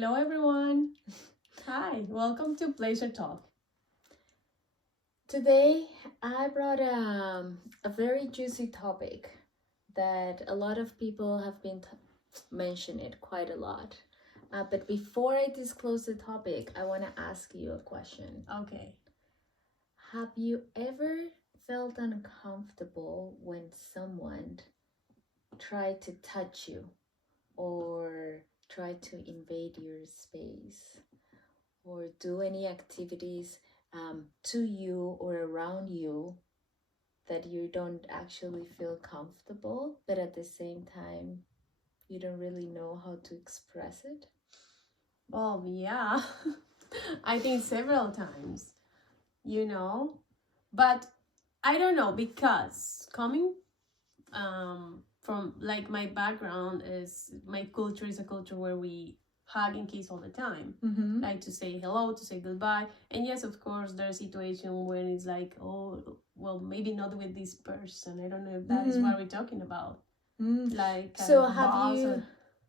Hello, everyone. Hi, welcome to Pleasure Talk. Today, I brought a very juicy topic that a lot of people have been mentioning it quite a lot. But before I disclose the topic, I want to ask you a question. Okay. Have you ever felt uncomfortable when someone tried to touch you or tried to invade your space or do any activities to you or around you that you don't actually feel comfortable, but at the same time, you don't really know how to express it? Well, yeah, I think several times, you know, but I don't know because coming from like my background is my culture is a culture where we hug and kiss all the time, like to say hello, to say goodbye, and yes, of course, there's a situation when it's like, oh, well, maybe not with this person. I don't know if that is what we're talking about. Like So boss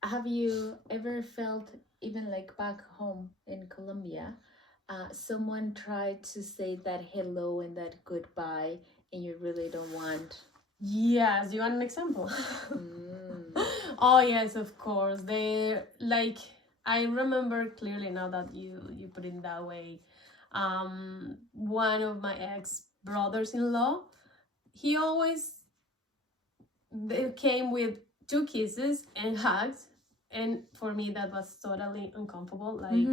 have you ever felt, even like back home in Colombia, someone tried to say that hello and that goodbye and you really don't want? Yes, you want an example? Oh yes, of course. They like I remember clearly now that you put it that way. One of my ex brothers-in-law, he always they came with two kisses and hugs, and for me that was totally uncomfortable. Like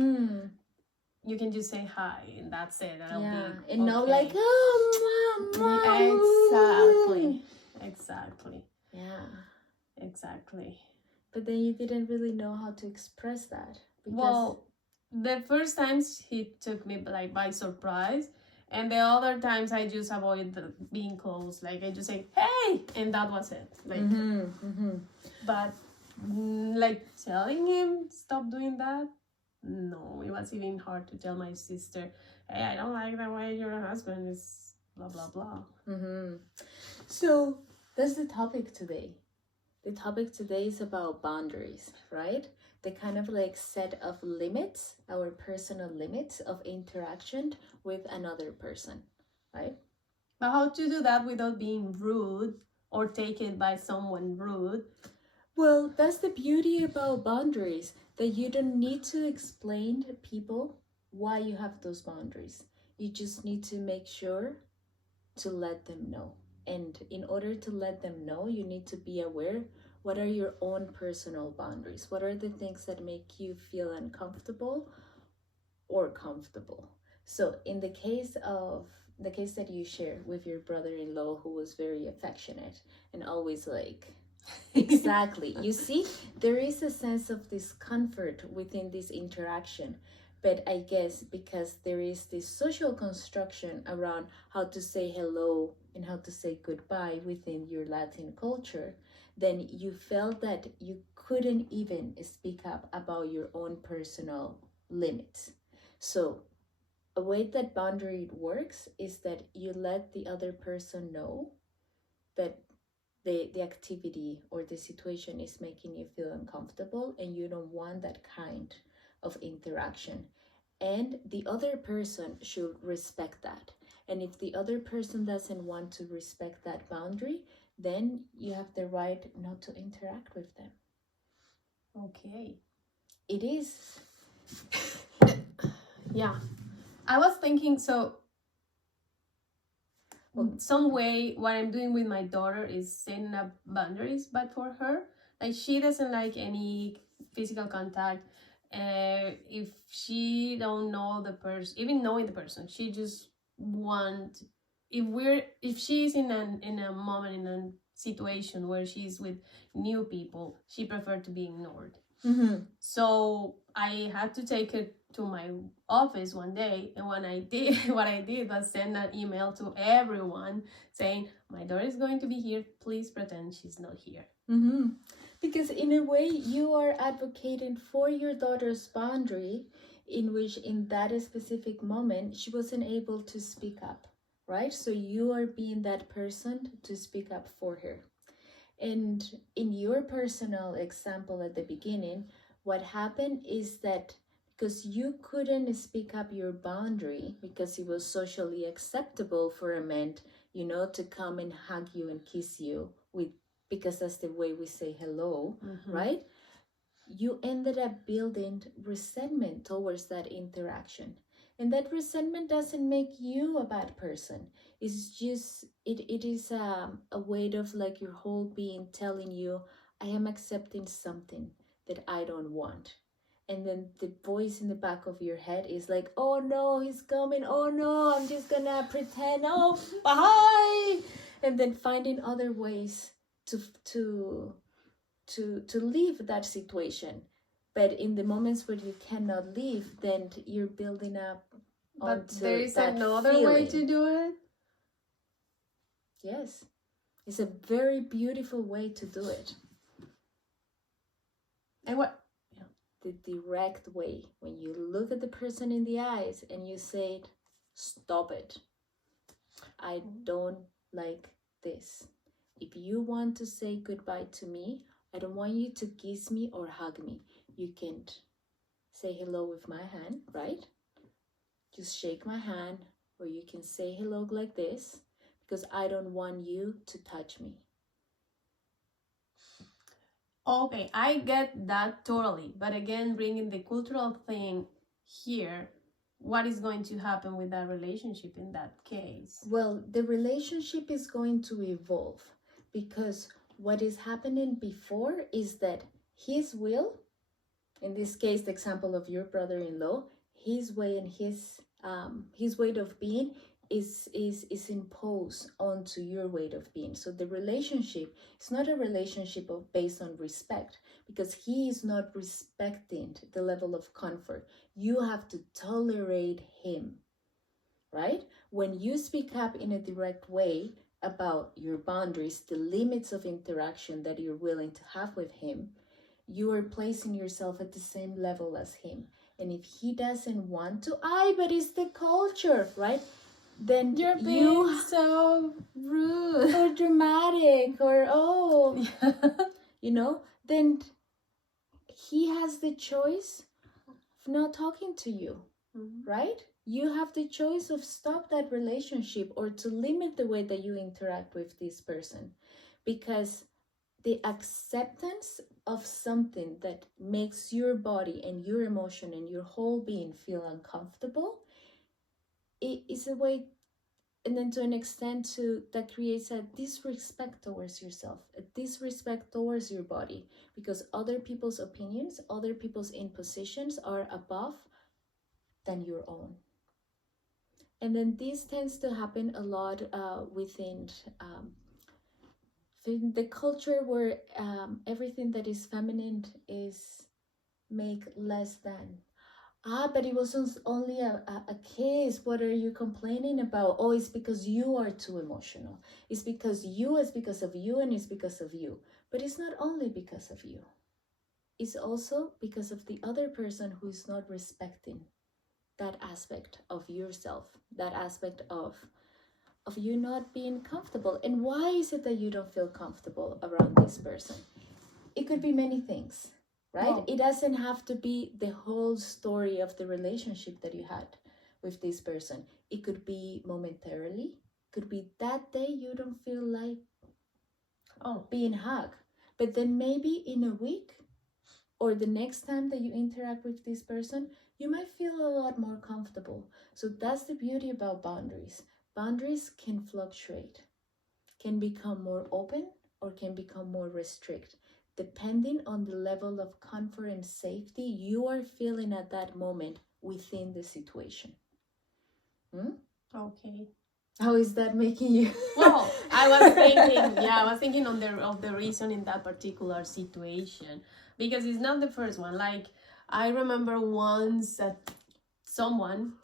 you can just say hi and that's it. And Yeah, be and no okay. like, oh, Exactly. yeah. Exactly. But then you didn't really know how to express that because Well, the first times he took me like by surprise, and the other times I just avoid being close. Like I just say hey, and that was it. Like, but like telling him stop doing that. No, it was even hard to tell my sister, hey, I don't like the way your husband is blah blah blah. So that's the topic today. The topic today is about boundaries, right? The kind of like set of limits, our personal limits of interaction with another person, right? But how to do that without being rude or taken by someone rude? Well, that's the beauty about boundaries, that you don't need to explain to people why you have those boundaries. You just need to make sure to let them know. And in order to let them know, you need to be aware what are your own personal boundaries? What are the things that make you feel uncomfortable or comfortable? So, in the case that you share with your brother-in-law who was very affectionate and always like exactly. You see, there is a sense of discomfort within this interaction. But I guess because there is this social construction around how to say hello and how to say goodbye within your Latin culture, then you felt that you couldn't even speak up about your own personal limits. So, a way that boundary works is that you let the other person know that the activity or the situation is making you feel uncomfortable and you don't want that kind of interaction, and the other person should respect that. And if the other person doesn't want to respect that boundary, then you have the right not to interact with them. Okay. It is. Yeah. I was thinking, so some way what I'm doing with my daughter is setting up boundaries, but for her, like she doesn't like any physical contact. If she don't know the person, even knowing the person, she just want, if she's in a moment, in a situation where she's with new people, she prefer to be ignored. So I had to take it to my office one day, and when I did, what I did was send an email to everyone saying, my daughter is going to be here, please pretend she's not here. Because in a way you are advocating for your daughter's boundary, in which in that specific moment she wasn't able to speak up, right? So you are being that person to speak up for her. And in your personal example at the beginning, what happened is that because you couldn't speak up your boundary because it was socially acceptable for a man, to come and hug you and kiss you because that's the way we say hello, right? You ended up building resentment towards that interaction. And that resentment doesn't make you a bad person. It's just, it is a way of like your whole being telling you, I am accepting something that I don't want. And then the voice in the back of your head is like, oh no, he's coming. Oh no, I'm just gonna pretend. Oh, bye. And then finding other ways to leave that situation. But in the moments where you cannot leave, then you're building up. But there is another feeling. way to do it. Yes, it's a very beautiful way to do it. And what? The direct way, when you look at the person in the eyes and you say, stop it. I don't like this. If you want to say goodbye to me, I don't want you to kiss me or hug me. You can say hello with my hand, right? Just shake my hand, or you can say hello like this, because I don't want you to touch me. Okay, I get that totally. But again, bringing the cultural thing here, what is going to happen with that relationship in that case? Well, the relationship is going to evolve because what is happening before is that his will, in this case, the example of your brother-in-law, his way and his way of being is imposed onto your way of being. So the relationship is not a relationship based on respect, because he is not respecting the level of comfort. You have to tolerate him, right? When you speak up in a direct way about your boundaries, the limits of interaction that you're willing to have with him, you are placing yourself at the same level as him. And if he doesn't want to, but it's the culture, right? Then You're being so rude or dramatic or then he has the choice of not talking to you, right? You have the choice of stop that relationship or to limit the way that you interact with this person, because the acceptance of something that makes your body and your emotion and your whole being feel uncomfortable, it is a way, and then to an extent that creates a disrespect towards yourself, a disrespect towards your body, because other people's opinions, other people's impositions are above than your own. And then this tends to happen a lot within the culture where everything that is feminine is make less than. But it was only a kiss. What are you complaining about? Oh, it's because you are too emotional. It's because of you, and it's because of you. But it's not only because of you. It's also because of the other person who is not respecting that aspect of yourself, that aspect of you not being comfortable. And why is it that you don't feel comfortable around this person? It could be many things, right? Wow. It doesn't have to be the whole story of the relationship that you had with this person. It could be momentarily, could be that day you don't feel like being hugged, but then maybe in a week or the next time that you interact with this person, you might feel a lot more comfortable. So that's the beauty about boundaries. Boundaries can fluctuate, can become more open or can become more restrict, depending on the level of comfort and safety you are feeling at that moment within the situation. Okay. How is that making you? Well, I was thinking of the reason in that particular situation, because it's not the first one. Like, I remember once that someone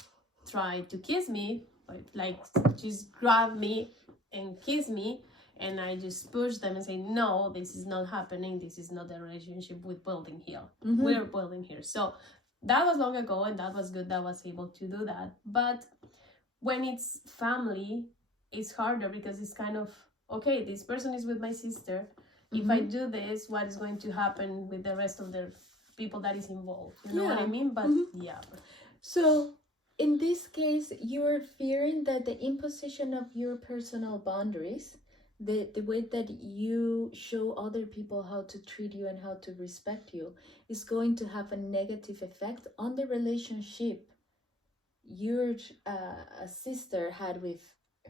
tried to kiss me, like just grab me and kiss me, and I just pushed them and say, no, this is not happening. This is not the relationship we're building here. We're building here. So that was long ago, and that was good that I was able to do that. But when it's family, it's harder, because it's kind of, okay, this person is with my sister. If I do this, what is going to happen with the rest of their people that is involved. You know what I Yeah. mean? But Mhm. yeah. So in this case, you're fearing that the imposition of your personal boundaries, the way that you show other people how to treat you and how to respect you, is going to have a negative effect on the relationship your sister had with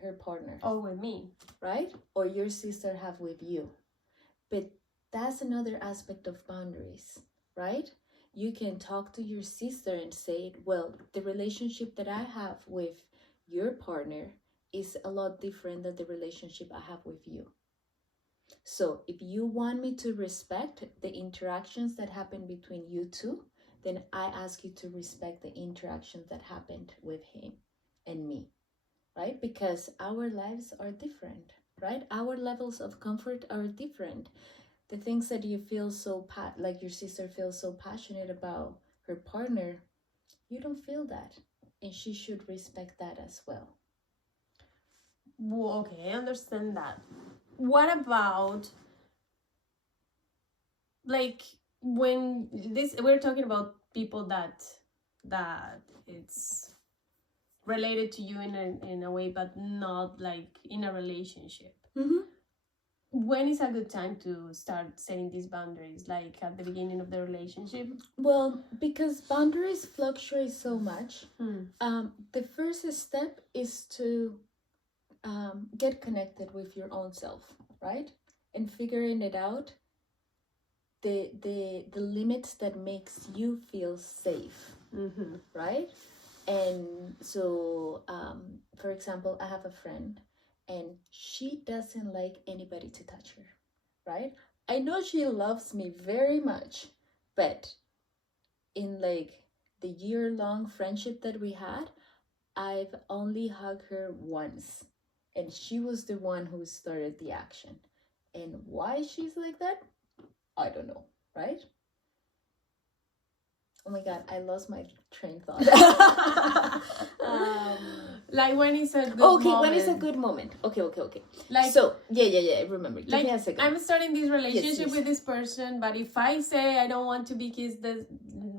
her partner, Or with me. right? Or your sister have with you. But that's another aspect of boundaries, right? You can talk to your sister and say, well, the relationship that I have with your partner is a lot different than the relationship I have with you. So if you want me to respect the interactions that happen between you two, then I ask you to respect the interactions that happened with him and me, right? Because our lives are different, right? Our levels of comfort are different. The things that you feel so like your sister feels so passionate about her partner, you don't feel that, and she should respect that as well. Well, okay, I understand that. What about, like, when this, we're talking about people that it's related to you in a way, but not like in a relationship. Mm-hmm. When is a good time to start setting these boundaries? Like at the beginning of the relationship? Well, because boundaries fluctuate so much, Hmm. the first step is to get connected with your own self, right? And figuring it out, the limits that makes you feel safe, Mm-hmm. right? And so, for example, I have a friend, and she doesn't like anybody to touch her, right? I know she loves me very much, but in like the year-long friendship that we had, I've only hugged her once, and she was the one who started the action. And why she's like that, I don't know, right? Oh my god, I lost my train of thought. Like when is a good Okay, moment? when is a good moment? Okay. Like, So, yeah, remember. Give like me a second. I'm starting this relationship yes. with this person, but if I say I don't want to be kissed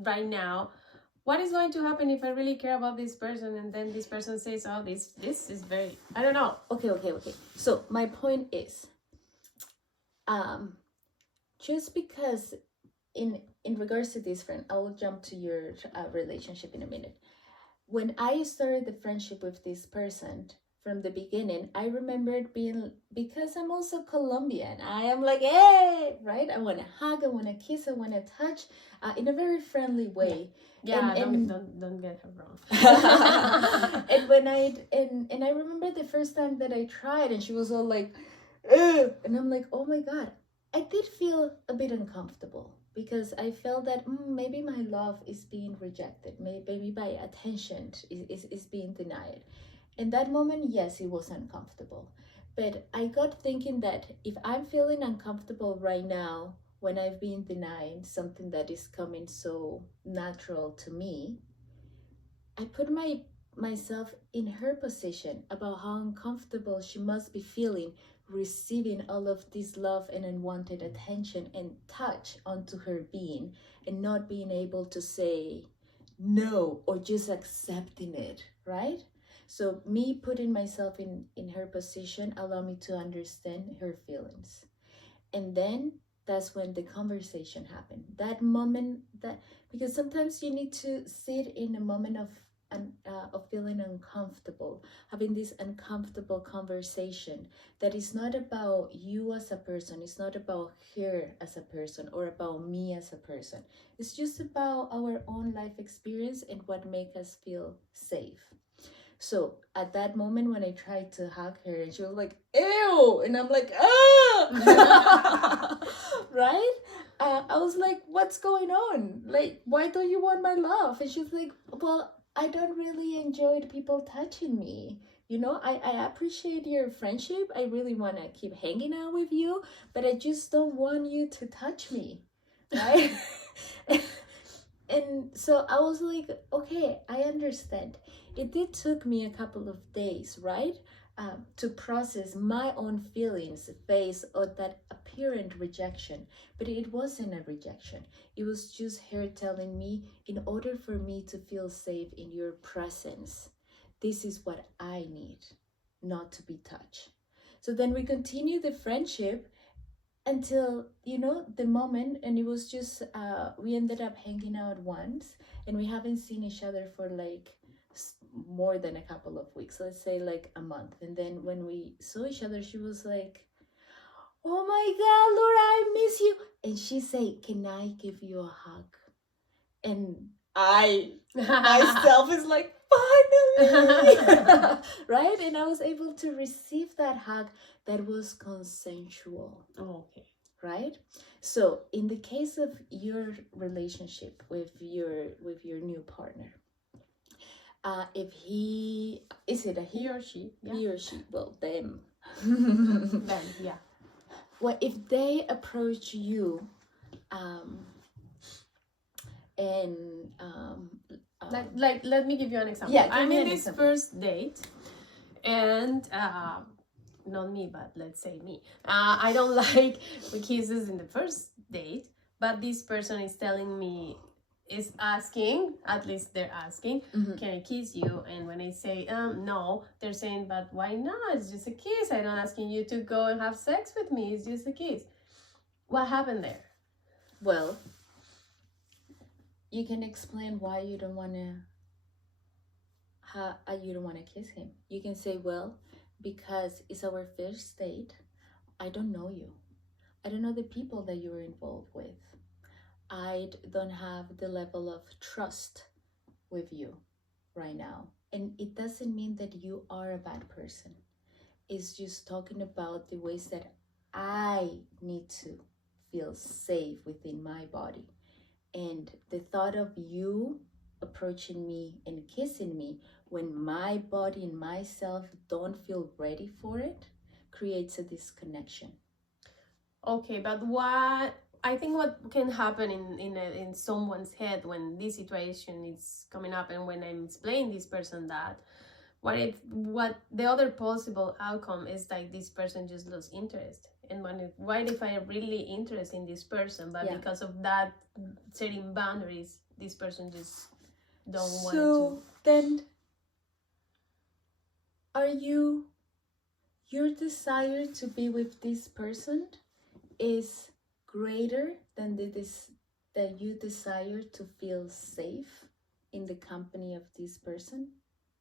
right now, what is going to happen if I really care about this person and then this person says, oh, this is very, I don't know. Okay. So, my point is, just because in regards to this friend, I will jump to your relationship in a minute. When I started the friendship with this person from the beginning, I remembered being, because I'm also Colombian, I am like, hey, right? I want to hug, I want to kiss, I want to touch, in a very friendly way. Yeah, and don't get her wrong. and when and I remember the first time that I tried, and she was all like, ugh, and I'm like, oh my god, I did feel a bit uncomfortable, because I felt that maybe my love is being rejected, maybe my attention is being denied. In that moment, yes, it was uncomfortable. But I got thinking that if I'm feeling uncomfortable right now when I've been denied something that is coming so natural to me, I put myself in her position about how uncomfortable she must be feeling receiving all of this love and unwanted attention and touch onto her being, and not being able to say no or just accepting it, right? So me putting myself in her position allow me to understand her feelings. And then that's when the conversation happened, that moment, that because sometimes you need to sit in a moment of feeling uncomfortable, having this uncomfortable conversation that is not about you as a person, it's not about her as a person or about me as a person, it's just about our own life experience and what makes us feel safe. So at that moment when I tried to hug her and she was like, ew, and I'm like, ah, right? I was like, what's going on? Like, why don't you want my love? And she's like, well, I don't really enjoy people touching me. You know, I appreciate your friendship. I really want to keep hanging out with you, but I just don't want you to touch me, right? And so I was like, okay, I understand. It did took me a couple of days, right? to process my own feelings based on that apparent rejection. But it wasn't a rejection. It was just her telling me, in order for me to feel safe in your presence, this is what I need, not to be touched. So then we continue the friendship until, the moment, and it was just, we ended up hanging out once, and we haven't seen each other for like more than a couple of weeks, let's say like a month. And then when we saw each other, she was like, oh my god, Laura, I miss you. And she said, can I give you a hug? And I myself is like, finally. Right? And I was able to receive that hug that was consensual. Okay. Right? So in the case of your relationship with your new partner, if he, is it a He or she? Yeah. He or she, well, them. Then, yeah. Well, if they approach you, and like let me give you an example. Yeah, I'm me in an this example. first date, and not me, but let's say me. I don't like kisses in the first date, but this person is telling me, is asking, at least they're asking, Mhm. can I kiss you? And when I say no, they're saying, but why not? It's just a kiss. I'm not asking you to go and have sex with me. It's just a kiss. What happened there? Well, you can explain why you don't want to kiss him. You can say, well, because it's our first date, I don't know you. I don't know the people that you're involved with. I don't have the level of trust with you right now. And it doesn't mean that you are a bad person. It's just talking about the ways that I need to feel safe within my body. And the thought of you approaching me and kissing me when my body and myself don't feel ready for it creates a disconnection. Okay, but I think what can happen in someone's head when this situation is coming up, and when I'm explaining this person that, what the other possible outcome is, like, this person just lose interest. And what if I am really interested in this person, but Yeah. because of that setting boundaries, this person just don't want to. So then, are your desire to be with this person is greater than that you desire to feel safe in the company of this person,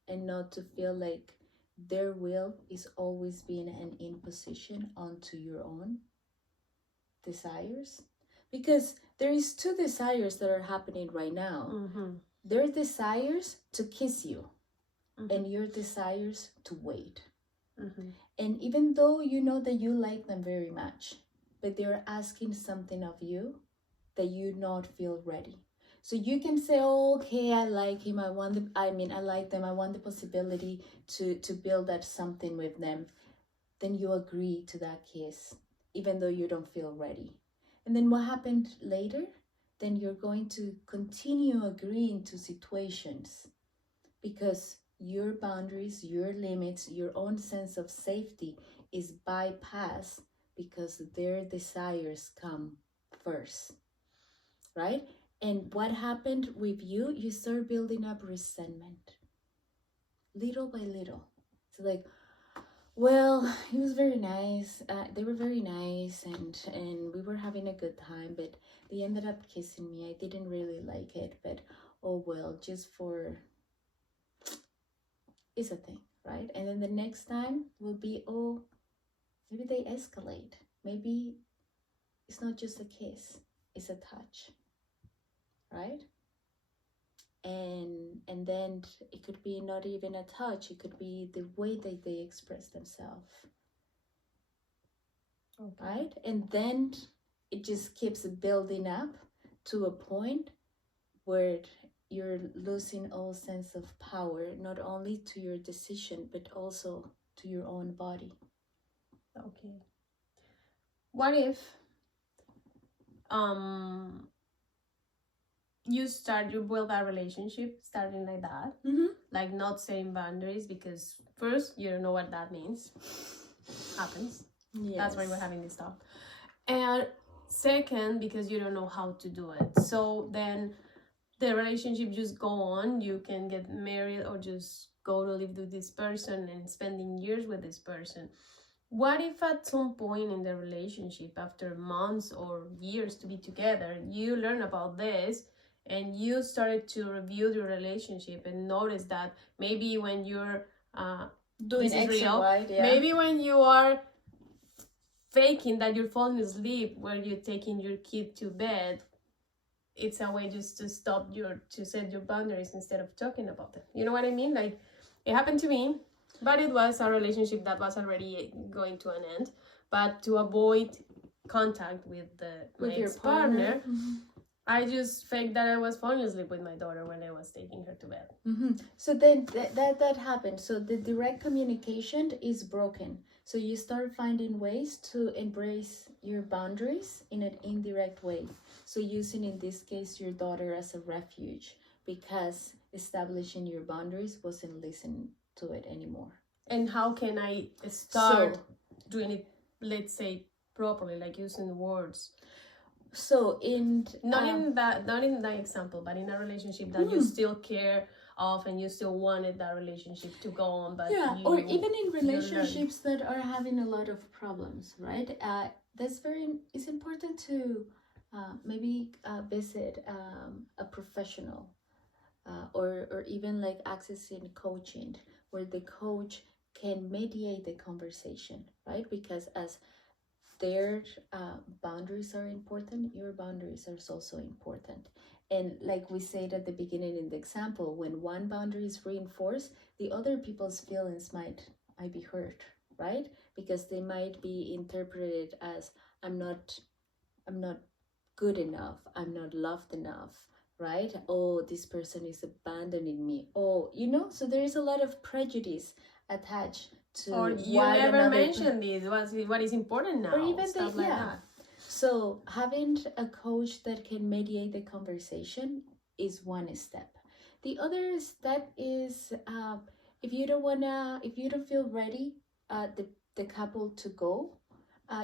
and not to feel like their will is always being an imposition onto your own desires? Because there is two desires that are happening right now. Mm-hmm. Their desires to kiss you, Mm-hmm. and your desires to wait. Mm-hmm. And even though you know that you like them very much, but they're asking something of you that you not feel ready. So you can say, oh, okay, I like him. I like them. I want the possibility to build that something with them. Then you agree to that kiss, even though you don't feel ready. And then what happened later? Then you're going to continue agreeing to situations because your boundaries, your limits, your own sense of safety is bypassed because their desires come first, right? And what happened with you? You start building up resentment little by little. So like, well, he was very nice. They were very nice, and we were having a good time. But they ended up kissing me. I didn't really like it, but oh well, just for, it's a thing, right? And then the next time will be, oh, maybe they escalate. Maybe it's not just a kiss; it's a touch, right? And then it could be not even a touch. It could be the way that they express themselves. Okay. Right? And then it just keeps building up to a point where you're losing all sense of power, not only to your decision, but also to your own body. Okay. What if you build a relationship starting like that, like not setting boundaries, because first you don't know what that means. Happens. Yes. That's why we're having this talk. And second, because you don't know how to do it. So then the relationship just go on. You can get married or just go to live with this person and spending years with this person. What if at some point in the relationship, after months or years to be together, you learn about this and you started to review your relationship and notice that maybe when you're doing this is X and real, Y, yeah. maybe when you are faking that you're falling asleep where you're taking your kid to bed, it's a way just to to set your boundaries instead of talking about them. You know what I mean? Like, it happened to me, but it was a relationship that was already going to an end. But to avoid contact with my ex-partner, I just faked that I was falling asleep with my daughter when I was taking her to bed. So then that happened. So the direct communication is broken. So you start finding ways to embrace your boundaries in an indirect way. So using, in this case, your daughter as a refuge, because establishing your boundaries wasn't listening to it anymore. And how can I start doing it, let's say, properly, like using words? So in not in that example, but in a relationship that you still care of and you still wanted that relationship to go on, but or even in relationships that are having a lot of problems, right? It's important to maybe visit a professional, or even like accessing coaching, where the coach can mediate the conversation, right? Because as their boundaries are important, your boundaries are also important. And like we said at the beginning in the example, when one boundary is reinforced, the other people's feelings might be hurt, right? Because they might be interpreted as I'm not good enough, I'm not loved enough, right? Oh, this person is abandoning me. Oh, so there is a lot of prejudice attached to, or you never mentioned this, what is important now, or even stuff like that. So having a coach that can mediate the conversation is one step. The other step is if you don't feel ready, the couple to go,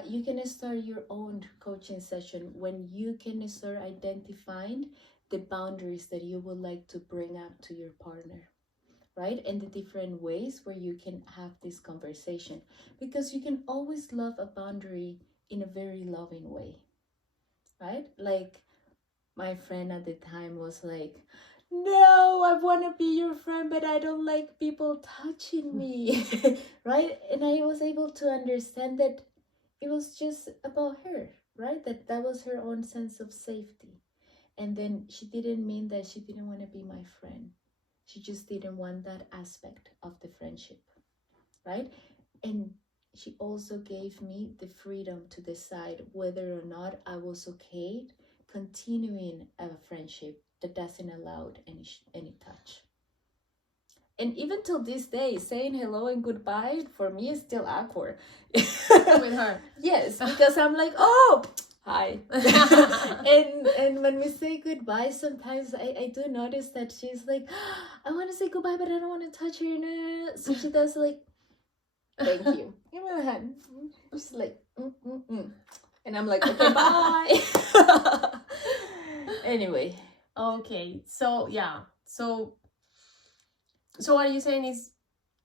you can start your own coaching session when you can start identifying the boundaries that you would like to bring up to your partner, right? And the different ways where you can have this conversation, because you can always love a boundary in a very loving way, right? Like my friend at the time was like, no, I want to be your friend, but I don't like people touching me, right? And I was able to understand that it was just about her, right? That was her own sense of safety. And then she didn't mean that she didn't want to be my friend. She just didn't want that aspect of the friendship, right? And she also gave me the freedom to decide whether or not I was okay continuing a friendship that doesn't allow any touch. And even till this day, saying hello and goodbye for me is still awkward. With her. Yes, because I'm like, oh, hi. and when we say goodbye, sometimes I do notice that she's like, I want to say goodbye, but I don't want to touch her. No. So she does like, thank you. Give me a hand. She's like, and I'm like, okay, bye. Anyway. Okay, so yeah, so what you're saying is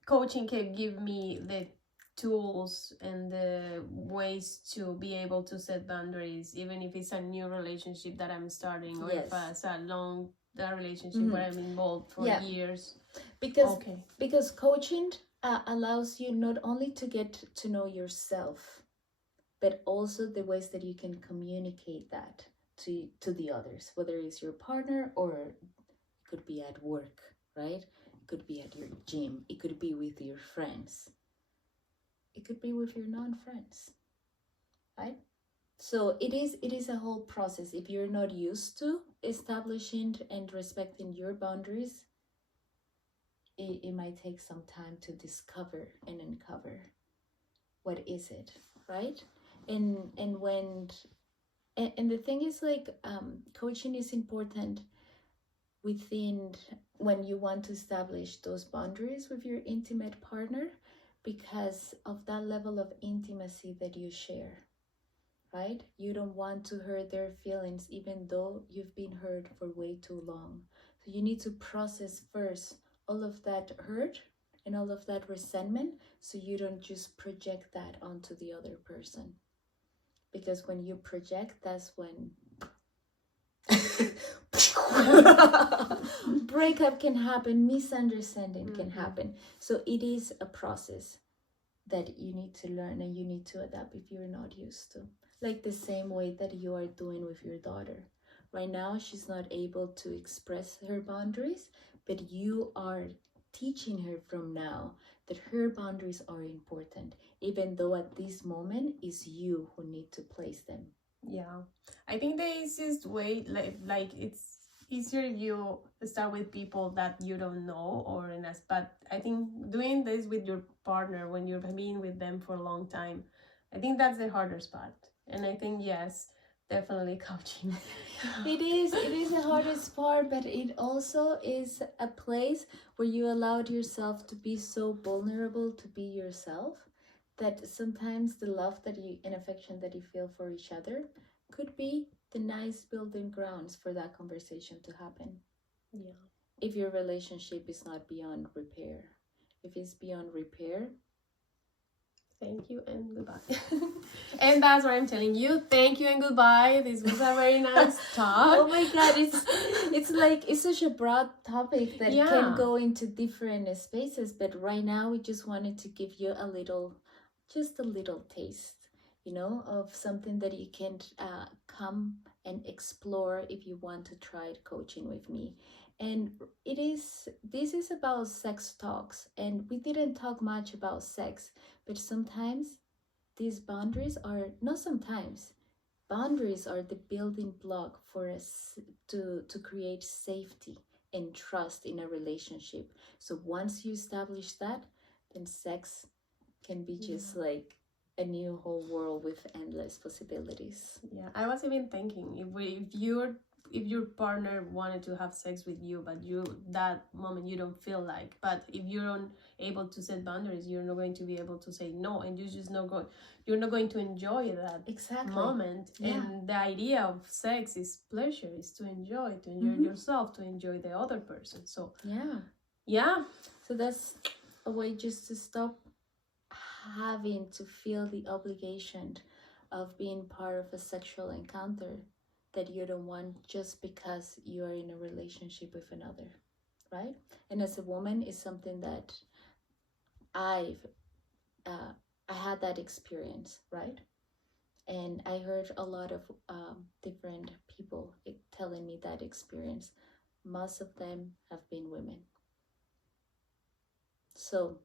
coaching can give me the tools and the ways to be able to set boundaries, even if it's a new relationship that I'm starting, or if it's a long relationship where I'm involved for years. Because coaching allows you not only to get to know yourself, but also the ways that you can communicate that to the others, whether it's your partner or it could be at work, right? It could be at your gym. It could be with your friends. It could be with your non-friends, right? So it is a whole process. If you're not used to establishing and respecting your boundaries, it might take some time to discover and uncover what is it, right? And the thing is, like, coaching is important within when you want to establish those boundaries with your intimate partner because of that level of intimacy that you share, right? You don't want to hurt their feelings even though you've been hurt for way too long. So you need to process first all of that hurt and all of that resentment so you don't just project that onto the other person. Because when you project, that's when breakup can happen, misunderstanding can happen. So it is a process that you need to learn and you need to adapt if you're not used to. Like the same way that you are doing with your daughter. Right now, she's not able to express her boundaries, but you are teaching her from now that her boundaries are important, even though at this moment it's you who need to place them. Yeah, I think the easiest way, like it's easier if you start with people that you don't know or in us. But I think doing this with your partner when you're being with them for a long time, I think that's the hardest part. And I think yes, definitely coaching. It is the hardest part, but it also is a place where you allowed yourself to be so vulnerable to be yourself that sometimes the love that you and affection that you feel for each other could be the nice building grounds for that conversation to happen. Yeah. If your relationship is not beyond repair. If it's beyond repair, thank you and goodbye. And that's what I'm telling you. Thank you and goodbye. This was a very nice talk. Oh my god, it's like it's such a broad topic that can go into different spaces, but right now we just wanted to give you a little taste, you know, of something that you can come and explore if you want to try coaching with me. And this is about sex talks, and we didn't talk much about sex, but sometimes these boundaries are not sometimes boundaries are the building block for us to create safety and trust in a relationship. So once you establish that, then sex can be just like a new whole world with endless possibilities. Yeah, I was even thinking if your partner wanted to have sex with you, but you that moment you don't feel like, but if you're not able to set boundaries, you're not going to be able to say no, and you're not going to enjoy that moment. And the idea of sex is pleasure, is to enjoy yourself, to enjoy the other person. So yeah, so that's a way just to stop having to feel the obligation of being part of a sexual encounter that you don't want just because you are in a relationship with another, right? And as a woman, it's something that I had that experience, right? And I heard a lot of different people telling me that experience. Most of them have been women. So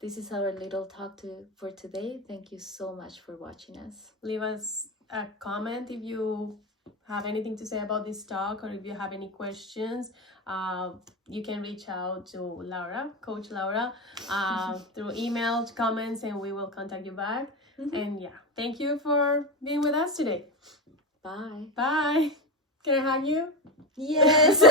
this is our little talk for today. Thank you so much for watching us. Leave us a comment if you have anything to say about this talk, or if you have any questions. You can reach out to Laura, Coach Laura, through email, comments, and we will contact you back. And yeah, thank you for being with us today. Bye. Bye. Can I hug you? Yes.